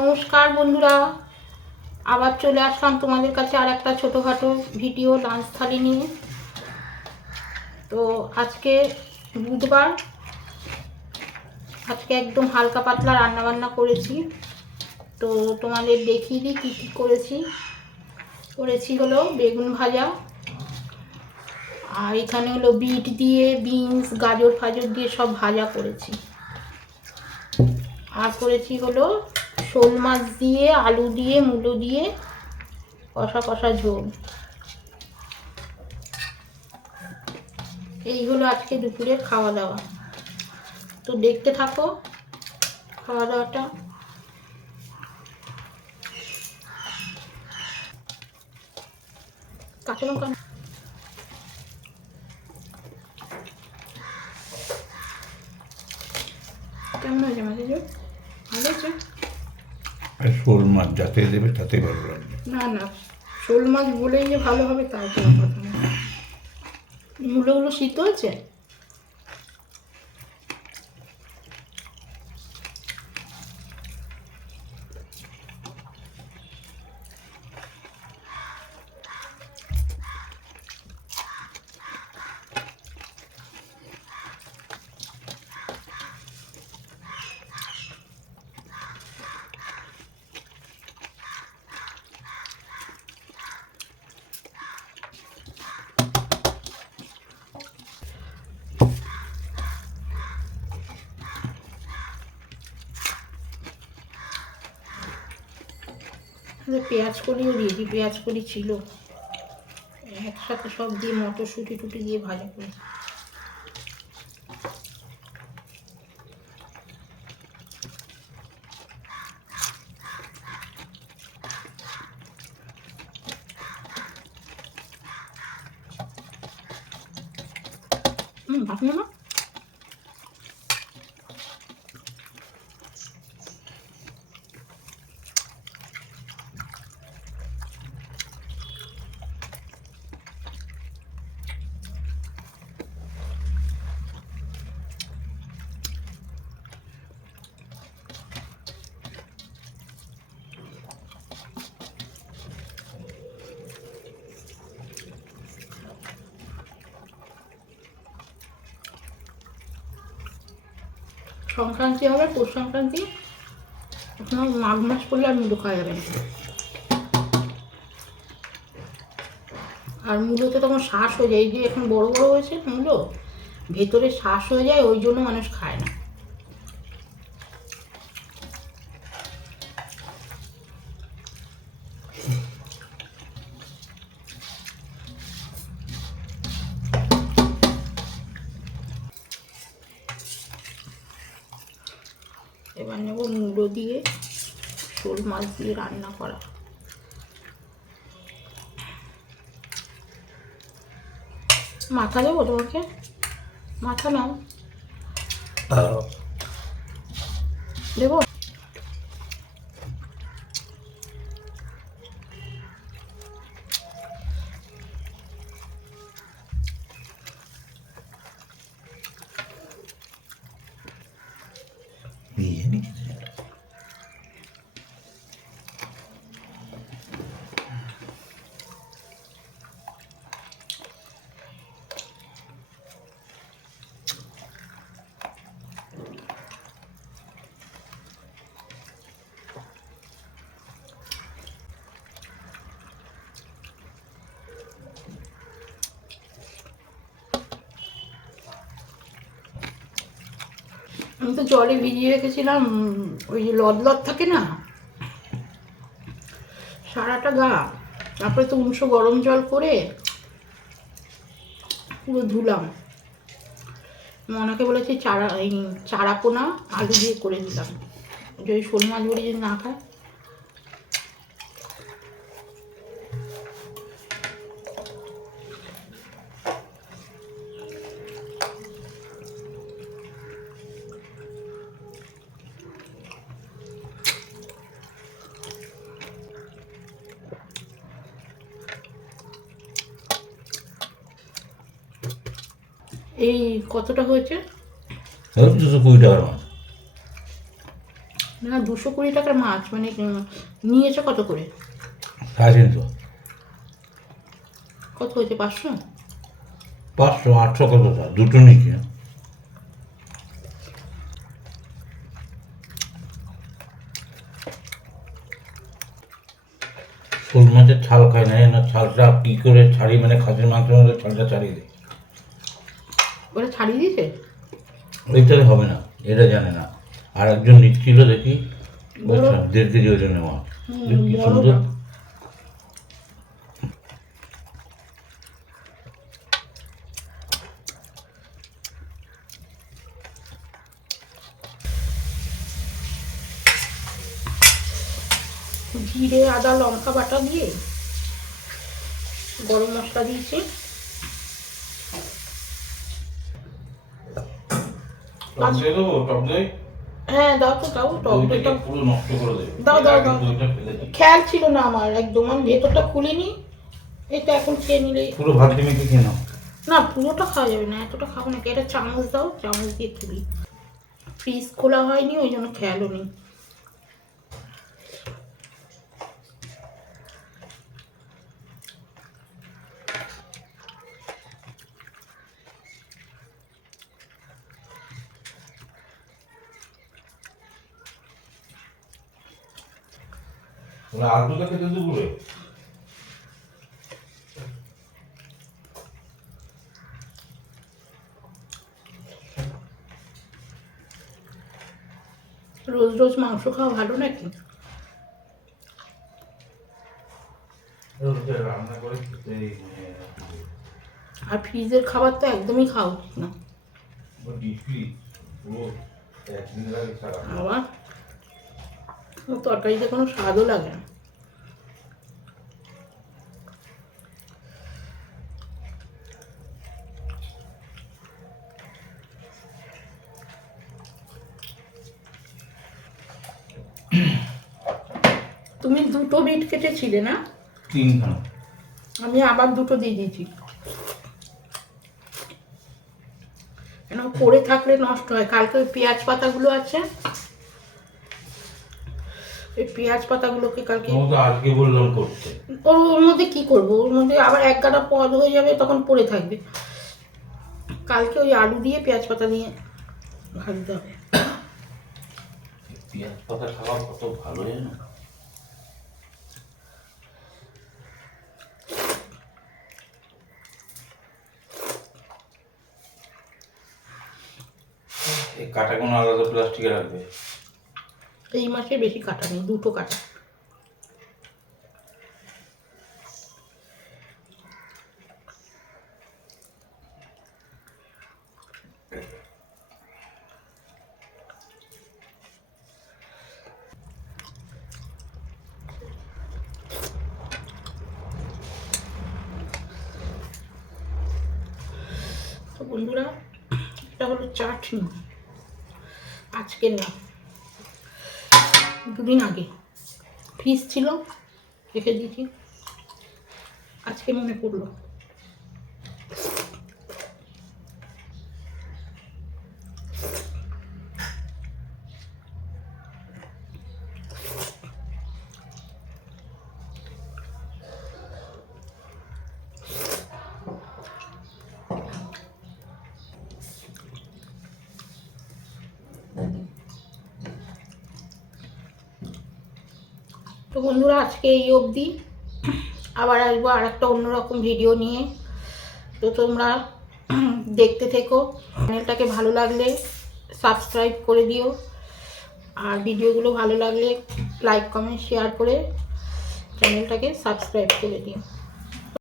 নমস্কার বন্ধুরা, আবার চলে আসলাম তোমাদের কাছে আর একটা ছোটোখাটো ভিডিও লাঞ্চ থালি নিয়ে। তো আজকে বুধবার, আজকে একদম হালকা পাতলা রান্নাবান্না করেছি। তো তোমাদের দেখিয়ে দিই কী কী করেছি হলো বেগুন ভাজা, আর এখানে হলো বিট দিয়ে বিনস গাজর ফাজর দিয়ে সব ভাজা করেছি। আর করেছি হলো শোল মাছ দিয়ে আলু দিয়ে মূলো দিয়ে কষা কষা ঝোল। এই হলো আজকে দুপুরের খাওয়া দাওয়া। তো দেখতে থাকো খাওয়া দাওয়াটা। কাঁচা লঙ্কা কেমন হয়েছে মাছের ঝোল? ভালো হয়েছে। শোল মাছ যাতে দেবে তাতে ভালো লাগবে। না না, শোল মাছ বলেই যে ভালো হবে তাও কোনো কথা না। মূলোগুলো সিদ্ধ হয়েছে। পেঁয়াজ কলিও দিয়েছি, পেঁয়াজ কলি ছিল, একসাথে সব দিয়ে মটরশুঁটি টুটি দিয়ে ভাজা করে। ভাবনা না সংক্রান্তি হবে, পৌষ সংক্রান্তি, এখন মাঘ মাস করলে আর মুলো খাওয়া যাবে না। আর মূলোতে তখন শ্বাস হয়ে যায়, এই যে এখন বড় বড় হয়েছে মূলো, ভেতরে শ্বাস হয়ে যায়, ওই জন্য মানুষ খায় না। এবার নেব মূলো দিয়ে শোল মাছ দিয়ে রান্না করা। মাথা দেবো তোমাকে? মাথা নাও, দেবো। আমি তো জলে ভিজিয়ে রেখেছিলাম, ওই যে লদ থাকে না সারাটা গা, তারপরে তো উঁচু গরম জল করে পুরো ধুলাম। মনাকে বলেছি চারাপোনা আলু দিয়ে করে দিলাম, যদি শোল মাছ বড়ি যদি না খায়। এই কতটা হয়েছে? 220 টাকার মাছ। না 220 টাকার মাছ মানে নিয়েছে কত করে? 350। কত হয়েছে? 500? 500 800 কতটা দুটো নিচে। শোল মাছের ছাল খায় না, না ছালটা কি করে ছাড়ি, মানে খাসির মাংসের মধ্যে ছালটা ছাড়িয়ে দেয়। ওরা ছাড়িয়ে দিয়েছে? ওইটারে হবে না, এটা জানে না। আর একজন নিচ্ছিল দেখি, বড়। 1.5 কেজি ওজনের মাছ। কি বড় সুন্দর। না। জিরে আদা লঙ্কা বাটা দিয়ে গরম মশলা দিয়েছি। টক দই দেবো, টক দই? হ্যাঁ দাও তো, দাও টক দইটাকে দইটা। পুরো নষ্ট করে দেবে। দাও, দাও, দাও। দইটা ফেলে দিই। খেয়াল ছিল না আমার একদম, আমি ভেতরটা খুলিনি। এটা এখন খেয়ে নিলে। পুরো ভাত দিয়ে মেখে খেয়ে নাও। না পুরোটা খাওয়া যাবে না, এতটা খাবো না। এটা চামচ দাও, চামচ দিয়ে তুলি। ফ্রিজ খোলা হয়নি ওই জন্য খেয়ালও নেই। আলুটা খেতে দুপুরে রোজ রোজ মাংস খাওয়া ভালো নাকি? রান্না করে খেতে আর ফ্রিজের খাবার তো একদমই খাওয়া উচিত না। আবার তরকারিতে কোনো স্বাদও লাগে না। তুমি 2টো বিট কেটেছিলে না? 3খানা। আমি আবার 2টো দিয়ে দিয়েছি, কেন পড়ে থাকলে নষ্ট হয়। কালকে ওই পেঁয়াজ পাতাগুলো আছে, ওই পেঁয়াজ পাতাগুলোকে কালকে আজকে বললাম করতে। ওর মধ্যে কি করবো, ওর মধ্যে আবার এক গাদা পদ হয়ে যাবে, তখন পড়ে থাকবে। কালকে ওই আলু দিয়ে পেঁয়াজ পাতা দিয়ে ভাজতে হবে। পেঁয়াজ পাতা খাওয়া কত ভালো জানো। এই কাটা কোনো আলাদা প্লাস্টিকে রাখবে। এই মাসে বেশি কাটা নেই, 2টো কাটা। তো বন্ধুরা, এটা হলো চাটনি। আজকে না, 2 দিন আগে ফ্রিজ ছিল, রেখে দিয়েছি, আজকে মনে পড়লো। তো বন্ধুরা, আজকে এই অবধি। আবার আসবো আর একটা অন্যরকম ভিডিও নিয়ে। তো তোমরা দেখতে থেকো। চ্যানেলটাকে ভালো লাগলে সাবস্ক্রাইব করে দিও, আর ভিডিওগুলো ভালো লাগলে লাইক কমেন্ট শেয়ার করে চ্যানেলটাকে সাবস্ক্রাইব করে দিও।